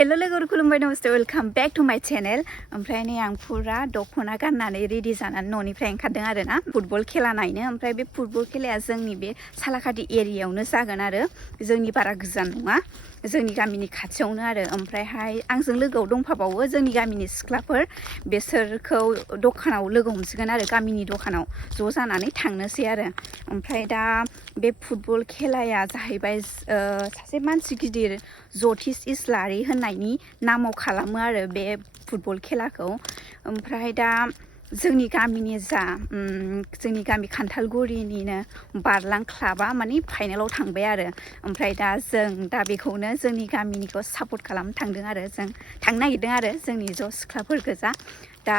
Hello लोगोफोर खुलुमबाय नमस्ते वेलकाम बैक टू माय चैनल ओमफ्राय नै आं फुरा दख'ना गाननानै रेडि जानानै न'निफ्राय ओंखारदों आरो ना फुटबल खेला नायनो ओमफ्राय बे फुटबल खेलाया जोंनि बे सालाकाटि एरियायावनो जागोन आरो जोंनि बारा गोजान नङा जोंनि गामिनि खाथियावनो आरो ओमफ्रायहाय आंजों लोगोआव दंफाबावो जोंनि गामिनि सिख्लाफोर बेसोरखौ दखानाव लोगो हमसिगोन आरो गामिनि दखानाव ज' जानानै थांनोसै आरो ओमफ्राय दा बे फुटबल खेलाया जाहैबाय सासे मानसि गिदिर जतिस इस्लारि होननायनि नामाव खालामो आरो बे फुटबल खेलाखौ ओमफ्राय दा जोंनि गामिनि जोंनि गामि खान्थालगुरिनिनो बारलां क्लाबा माने फाइनालाव थांबाय आरो ओमफ्राय दा जों दा बेखौनो जोंनि गामिनिखौ सापर्ट खालामनो थांदों आरो जों थांनो नागिरदों आरो जोंनि ज' सिख्लाफोर गोजा दा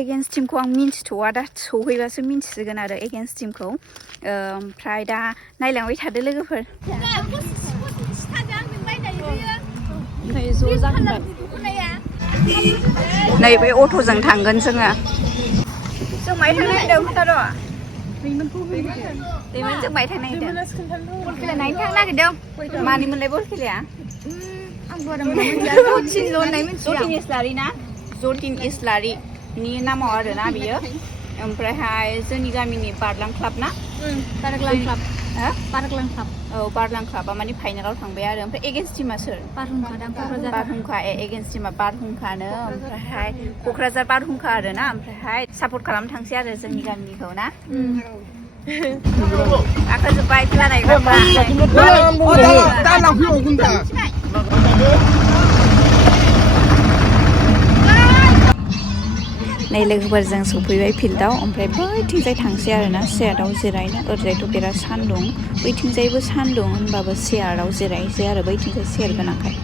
एगेन्स्ट टिमखौ आं मिन्थिथ'वा दा सहैबासो मिन्थिसिगोन आरो एगेन्स्ट टिमखौ ओमफ्राय दा नायलांबाय थादो लोगोफोर नै ज' जागोन नै बे अट'जों थांगोन जोङो जों माइ थांनो नागिरदों खोन्थार' दैमोन जों माइ थांनो नागिरदों बल खेला नायनो थांनो नागिरदों मानिमोनलाय बल खेलाया जतिन इस्लारि ना जतिन इस्लारिनि नामाव आरोना बियो ओमफ्रायहाय जोंनि गामिनि बारलां क्लाब ना बारलां क्लाब औ बारलां क्लाबा माने फाइनालाव थांबाय आरो ओमफ्राय एगेन्स्ट टिमा सोर बारहुंखा एगेन्स्ट टिमा बारहुंखानो ओमफ्रायहाय क'क्राझार बारहुंखा आरो ना ओमफ्रायहाय सापर्ट खालामनो थांसै आरो जोंनि गामिनिखौ ना गाखोजोब्बाय खेला नायग्राफ्रा नै लोगोफोरजों सफैबाय फिल्डआव ओमफ्राय बैथिंजाय थांसै आरोना चेयाराव जिरायनो ओरैजायथ' बिराद सान्दुं बैथिंजायबो सान्दुं होनबाबो चेयाराव जिरायनोसै आरो बैथिंजाय चेयार गोनांखाय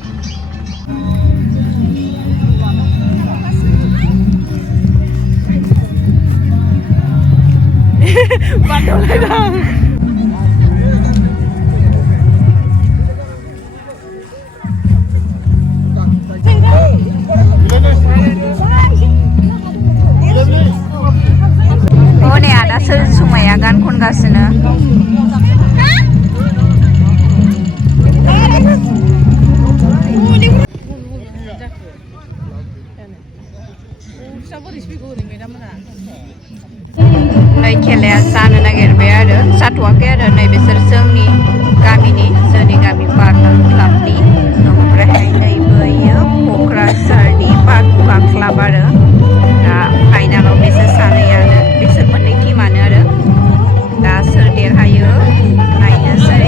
नै आदा समाया गान खनगासिनो नै खेलाया जानो नागिरबाय आरो जाथ'वाखै आरो नै बिसोर जोंनि गामि बारलां क्लाबनि ओमफ्रायहाय नै बैयो क'क्राझारनि बारहुंखा क्लाब आरो दा फाइनालाव बिसोर सानैयानो बिसोर मोननै टिमानो आरो दा सोर देरहायो नायनोसै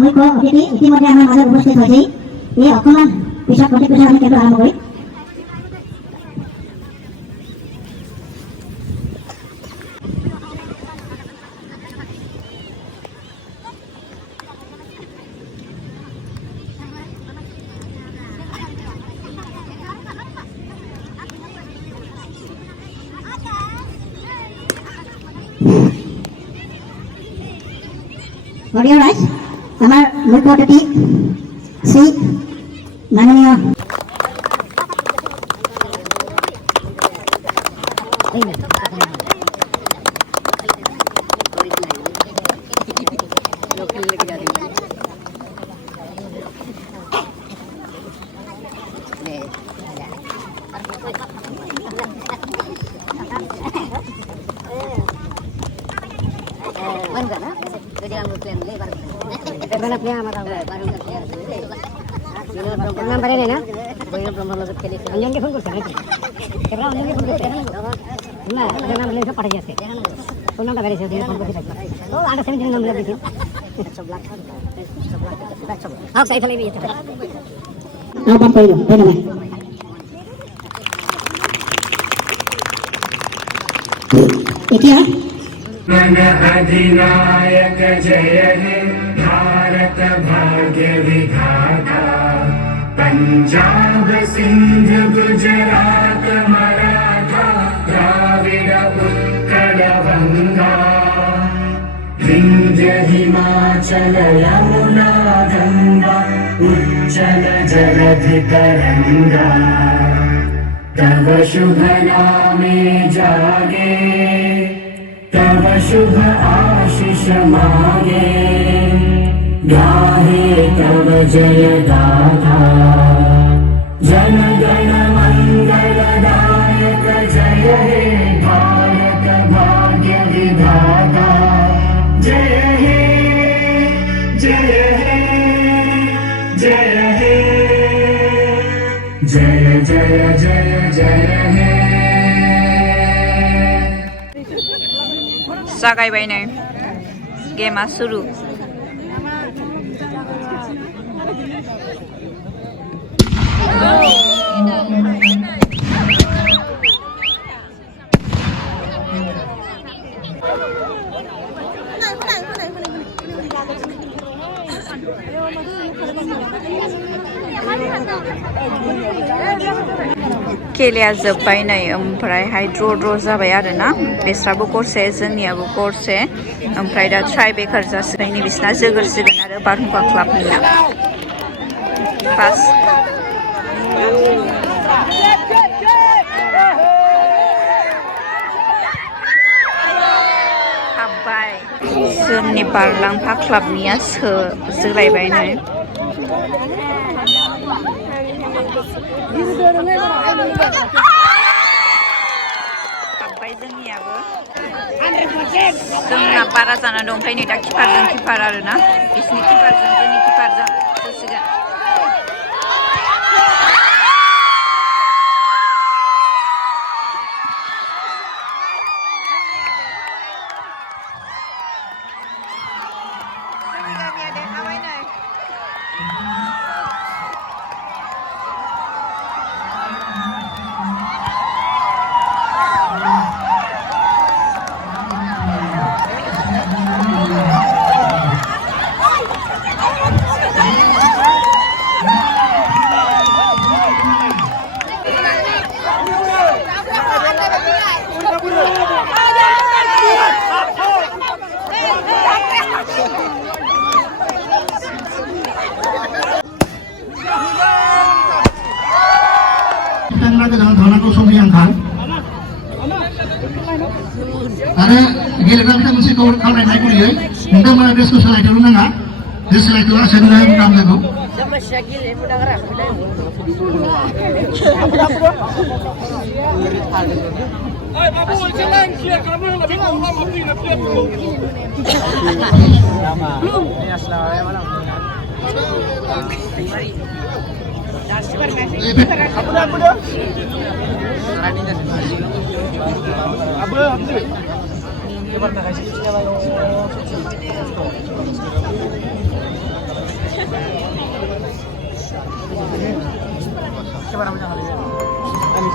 মুখ্য অতিথি ইতিমধ্যে আমাৰ মাজত উপস্থিত হৈছে এই অকণমান পিছত প্ৰতি পিছত আমি কেন্দ্ৰ আৰম্ভ কৰিম আমাৰ মুখ্য অতিথি শ্ৰী মাননীয় নাম্বারে নেই না বইয়ের ব্রহ্মলোক খেলে অঞ্জনকে ফোন করছে নাকি এবার অঞ্জনকে ফোন করছে না নাম লিখে পাঠিয়ে আছে ফোন নাম্বার বেরিয়েছে ফোন করতে থাকবে ও 8 সেমিনার নাম্বার দিয়েছি Apa itu? Benar. Itu ya. मन अधिनायक जय हे भारत भाग्य विधाता पंजाब सिंध गुजरात मराठा द्राविड उत्कल गंगा विंध्य हिमाचल यमुना गंगा उच्चल जलधि तरंगा तव शुभ नामे जागे तव शुभ आशीष मागे गाहे तव जय गाथा जन गण मंगलदायक जय हे भारत भाग्य विधाता जय हे जय हे जय हे जय जय जय जय हे जागायबाय नै गेमा सुरु खेलाया जोब्बाय नै ओमफ्रायहाय ड्र जाबाय आरोना बेस्राबो गरसे जोंनियाबो गरसे ओमफ्राय दा ट्राइबेकार जासिगोन बिसिना जोगोरसिगोन आरो बारहुंखा क्लाबनिया पास हाब्बाय जोंनि बारलांफा क्लाबनिया जोलायबाय नै हाब्बाय जोंनियाबो जोंना बारा जाना दं ओमफ्राय नै दा किपारजों किपार आरोना बिसिनि किपारजों जोंनि किपारजों जोसिगोन थांनांगौ समनि आंखाल आरो गेलेग्राफोरा मोनसे खावलायनाय गुरैयै नोंथांमोना ड्रेसखौ सोलायथ'नो नाङा ड्रेस सोलायथ'आ सोलोंनो नांगौ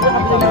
Coba